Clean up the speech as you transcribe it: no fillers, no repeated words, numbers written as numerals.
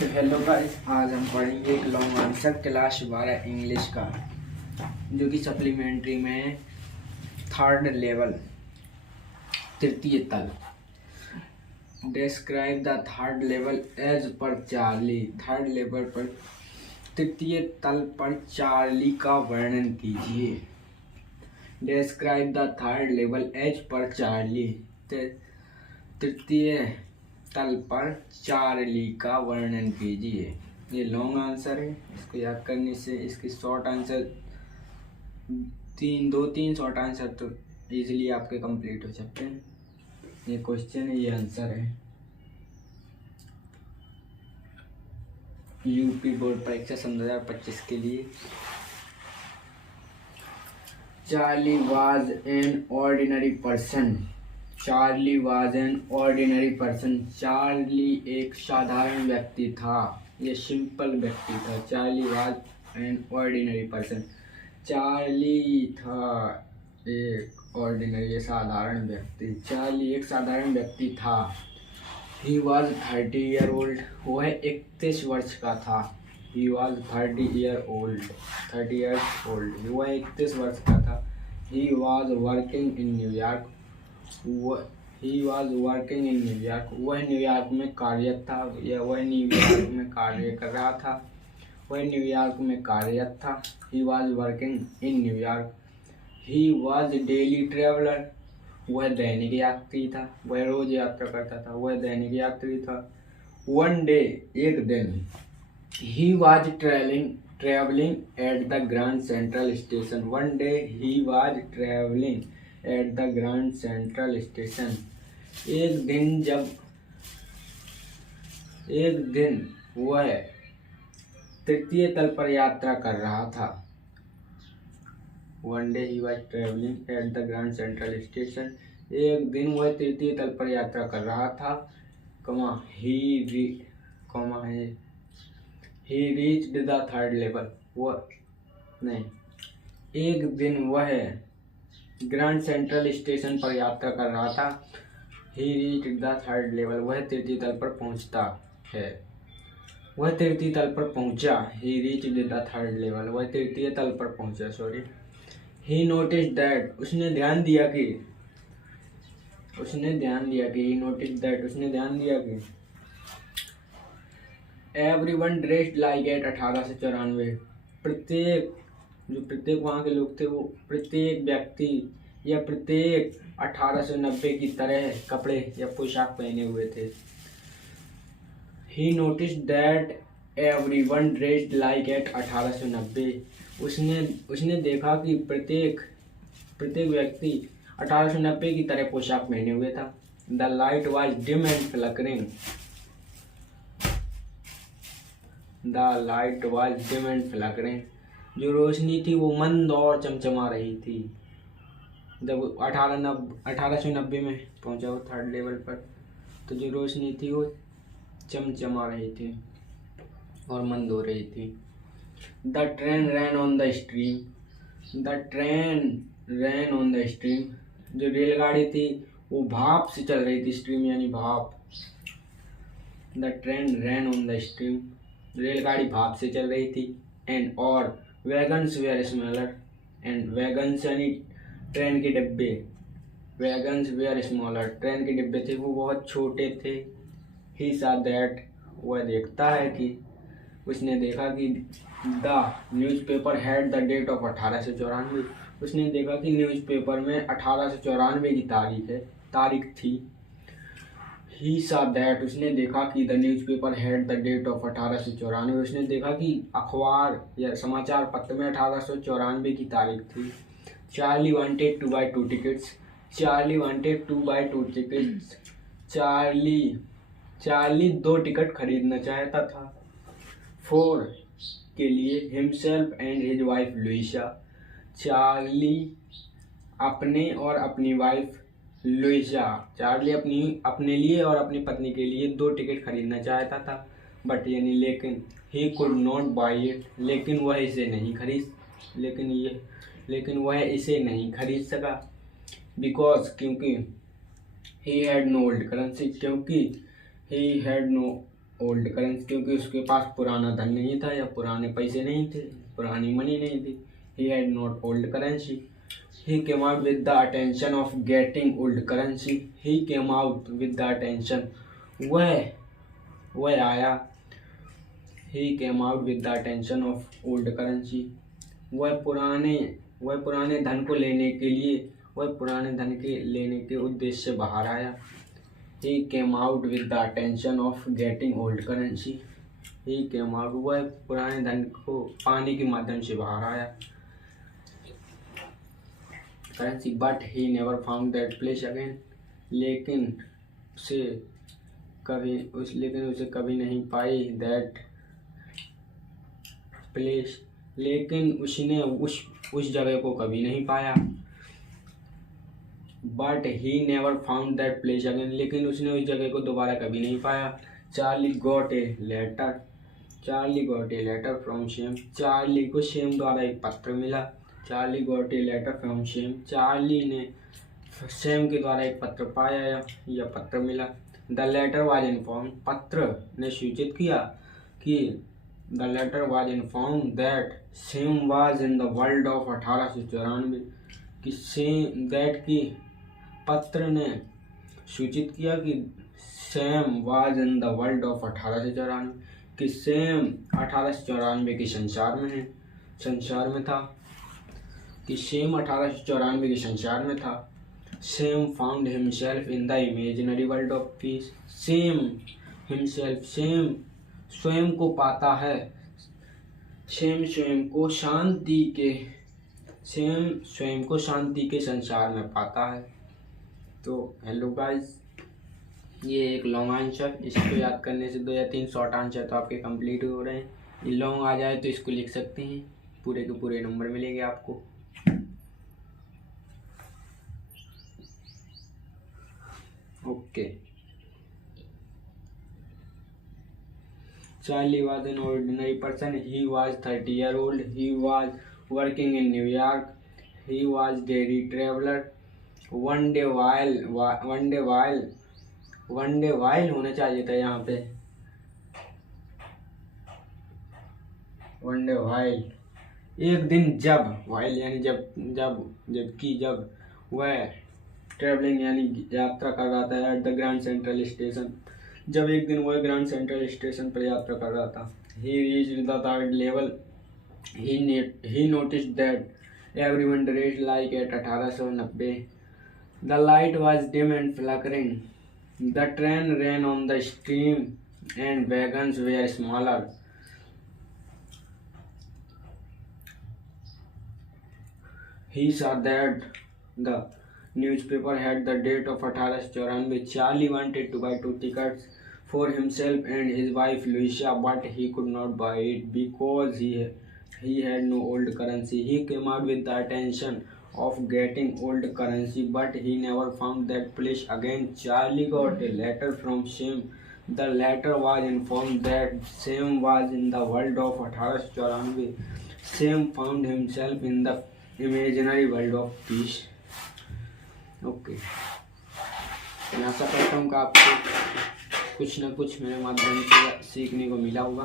तो hello guys, आज हम पढ़ेंगे एक लॉन्ग आंसर क्लास 12 इंग्लिश का, जो कि सप्लीमेंट्री में थर्ड लेवल तृतीय तल। Describe the third level as per Charlie. Third level पर तृतीय तल पर चार्ली का वर्णन कीजिए। Describe the third level as per Charlie. तृतीय तल पर चार्ली का वर्णन कीजिए। ये लॉन्ग आंसर है, इसको याद करने से इसके शॉर्ट आंसर दो तीन शॉर्ट आंसर तो इजीली आपके कंप्लीट हो सकते हैं। ये क्वेश्चन है, ये आंसर है। यूपी बोर्ड परीक्षा सन 2025 के लिए। Charlie was an ordinary person. Charlie was an ordinary person. Charlie एक साधारण व्यक्ति था, ये सिंपल व्यक्ति था। Charlie was an ordinary person. Charlie था एक ऑर्डिनरी साधारण व्यक्ति। चार्ली एक साधारण व्यक्ति था। He was 30 year old. वह 31 वर्ष का था। He was 30 year old. 30 years old. वह 31 वर्ष का था। He was working in New York. He was working in New York. वह न्यूयॉर्क में कार्यरत था, या वह न्यूयॉर्क में कार्य कर रहा था। वह न्यूयॉर्क में कार्यरत था। He was working in New York. He was daily traveller. वह दैनिक यात्री था, वह रोज यात्रा करता था, वह दैनिक यात्री था। वन डे, एक दिन। He was travelling at the grand central station. One day he was travelling at the grand central station. एक दिन वह तृतीय तल पर यात्रा कर रहा था। One day he was travelling at the grand central station. एक दिन वह तृतीय तल पर यात्रा कर रहा था, ही रीच्ड द थर्ड लेवल। एक दिन वह ग्रैंड सेंट्रल स्टेशन पर यात्रा कर रहा था। ही रीच्ड द थर्ड लेवल। वह तृतीय तल पर पहुंचता है। वह तृतीय तल पर पहुंचा। ही रीच्ड द थर्ड लेवल। वह तृतीय तल पर पहुंचा। ही नोटिस्ड दैट। उसने ध्यान दिया कि एवरीवन ड्रेस्ड लाइक एट 1894। प्रत्येक वहाँ के लोग थे, वो प्रत्येक व्यक्ति या प्रत्येक 1890 की तरह कपड़े या पोशाक पहने हुए थे। He noticed that everyone dressed like at 1890। उसने देखा कि प्रत्येक व्यक्ति 1890 की तरह पोशाक पहने हुए था। The light was dim and flickering. जो रोशनी थी वो मंद और चमचमा रही थी। जब 1890 में पहुंचा वो थर्ड लेवल पर, तो जो रोशनी थी वो चमचमा रही थी और मंद हो रही थी। The train ran on the stream. जो रेलगाड़ी थी वो भाप से चल रही थी। स्ट्रीम यानी भाप। The train ran on the stream. रेलगाड़ी भाप से चल रही थी। और वैगन्स वेयर स्मॉलर। वैगन्स यानी ट्रेन के डिब्बे। Wagons were smaller. ट्रेन के डिब्बे थे वो बहुत छोटे थे। ही सा दैट। वह देखता है कि उसने देखा कि the newspaper had the date of 1894। उसने देखा कि न्यूज़पेपर में 1894 की तारीख थी। ही सा दैट। उसने देखा कि the newspaper had the date of 1894। उसने देखा कि अखबार या समाचार पत्र में 1894 की तारीख थी। Charlie wanted to buy 2 tickets. Charlie 2 ticket खरीदना चाहता था। 4 के लिए himself and his wife Louisa. Charlie अपने और अपनी वाइफ लुइसा। चार्ली अपने लिए और अपनी पत्नी के लिए 2 टिकट खरीदना चाहता था, लेकिन he could not buy it. लेकिन वह इसे नहीं खरीद सका। बिकॉज क्योंकि he had no old currency. क्योंकि he had no old currency, क्योंकि उसके पास पुराना धन नहीं था या पुराने पैसे नहीं थे, पुरानी मनी नहीं थी। He had not old currency. He came out with the attention of getting old currency. He came out with the attention, वह आया। He came out with the attention of old currency. वह पुराने धन को लेने के लिए, वह पुराने धन के लेने के उद्देश्य से बाहर आया। He came out with the attention of getting old currency. He came out, वह पुराने धन को पाने के माध्यम से बाहर आया currency, but he never found that place again. लेकिन उसे कभी नहीं पाई that place. लेकिन उसने उस जगह को कभी नहीं पाया। But he never found that place again, लेकिन उसने उस जगह को दोबारा कभी नहीं पाया। Charlie got a letter from Sam. Charlie को सेम द्वारा एक पत्र मिला। Charlie got a letter from Sam. Charlie ने सेम के द्वारा एक पत्र पाया या पत्र मिला। द लेटर वाज इन्फॉर्म, पत्र ने सूचित किया कि the letter was inform that Sam was in the world of 1894, कि सेम दैट की पत्र ने सूचित किया कि same was in the world of 1894, कि सेम 1894 के संसार में था, कि सेम 1894 के संसार में था। Same found himself in the imaginary world of peace. Same himself, same स्वयं को पाता है, सेम स्वयं को शांति के संसार में पाता है। तो हेलो गाइस, ये एक लॉन्ग आंसर, इसको याद करने से 2 या 3 शॉर्ट आंसर तो आपके कंप्लीट हो रहे हैं। ये लॉन्ग आ जाए तो इसको लिख सकते हैं, पूरे के पूरे नंबर मिलेंगे आपको। Okay. Charlie was an ordinary person. He was 30 years old. He was working in New York. He was daily traveler. One day while होना चाहिए था यहाँ पे। One day while, एक दिन जब, while यानी जब वह ट्रेवलिंग यानी यात्रा कर रहा था at the grand central station, जब एक दिन वह ग्रैंड सेंट्रल स्टेशन पर यात्रा कर रहा था। He reached the third level. He noticed that everyone dressed like at 1890. The light was dim and flickering. The train ran on the stream and wagons were smaller. He saw that the newspaper had the date of 1894. Charlie wanted to buy 2 tickets for himself and his wife Louisa, but he could not buy it because he had no old currency. He came out with the intention of getting old currency, but he never found that place again. Charlie got a letter from Sam. The letter was informed that Sam was in the world of 1894. Sam found himself in the imaginary world of peace. Okay, मैं आशा करता हूँ कि आपको कुछ न कुछ मेरे माध्यम से सीखने को मिला होगा।